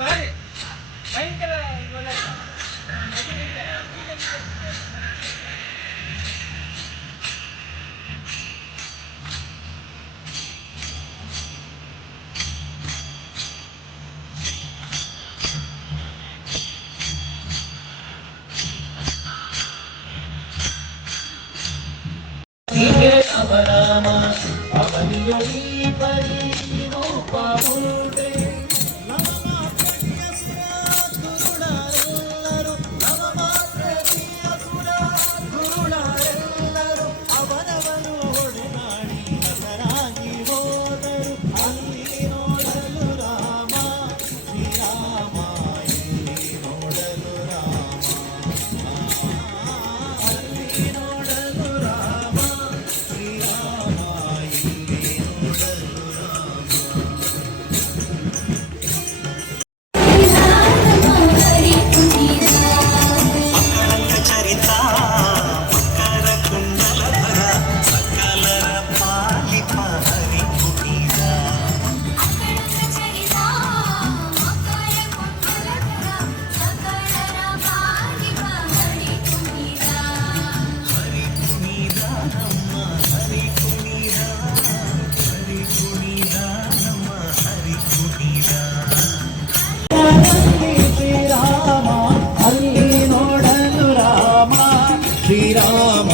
ಭಾರಿ ಭಯಂಕರ ಒಳ್ಳೆ ಅವರಾಮ ಅವನಿಯೊಳಿ ಪರಿಮೋಪ ಮೂಡೆ ಗುರುಳರೆಲ್ಲರೂ ನವಮಾತ್ರಸುರ ಗುರುಳರೆಲ್ಲರೂ ಅವನವನು ಹೊಡೆದಾಡಿ ಹಸರಾಗಿ ಹೋದರು ಅಲ್ಲಿ ನೋಡಲು ರಾಮ ಶ್ರೀರಾಮ ಇಲ್ಲಿ ನೋಡಲು ರಾಮ ಅಲ್ಲಿ ನೋಡಲು ರಾಮ ಶ್ರೀರಾಮ ಇಲ್ಲಿ ನೋಡಲು ರಾಮ ಮಕ್ಕಳ ಚರಿತ ಮಕರ ಕುಂಡಲಧರ ಸಕಲರ ಪಾಲಿಪ ಹರಿ ಕುಟೀರ ಹರಿ ಕುಣೀರ ನಮ್ಮ ಹರಿ ಕುಣೀರ ಹರಿ ಕುಣೀರ ನಮ್ಮ ಹರಿ ಕುಣೀರ ಶ್ರೀರಾಮ ಅಲ್ಲಿ ನೋಡಲು ರಾಮ ಶ್ರೀರಾಮ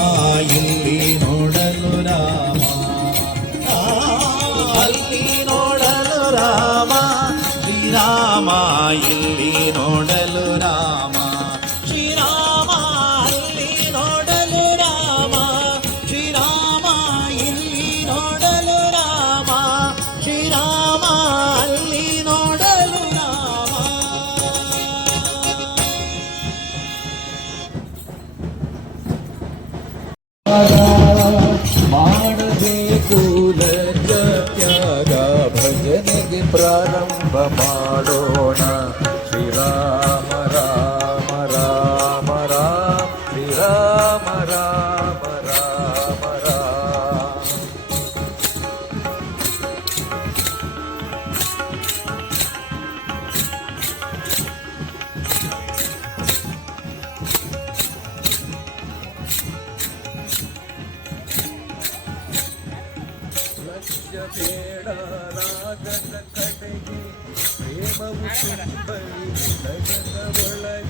ಇಲ್ಲಿ ನೋಡಲು ರಾಮ ಅಲ್ಲಿ ನೋಡಲು ರಾಮ ಶ್ರೀರಾಮ ಇಲ್ಲಿ ನೋಡಲು ರಾಮ ಶ್ರೀರಾಮ ಅಲ್ಲಿ ನೋಡಲು ರಾಮ ಶ್ರೀರಾಮ ಇಲ್ಲಿ ನೋಡಲು ರಾಮ ಶ್ರೀರಾಮ ಅಲ್ಲಿ ನೋಡಲು ರಾಮ ಮಾಡಬೇಕು ಲಜ್ಜ ತ್ಯಾಗ ಭಜನೆಗೆ ಪ್ರಾರಂಭ ಮಾಡೋಣ ಶ್ರೀರಾಮ ರಾಮ ರಾಮ ರಾಮ ಶ್ರೀರಾಮ ರಾಮ ರಾಮ ರಾಮ ಲಕ್ಷ್ಯ ಬೇಡ ರಾಗದ ಕಡೆಗೆ ಪ್ರೇಮವು ತುಂಬಲಿ ಲಗದ ಒಳಗೆ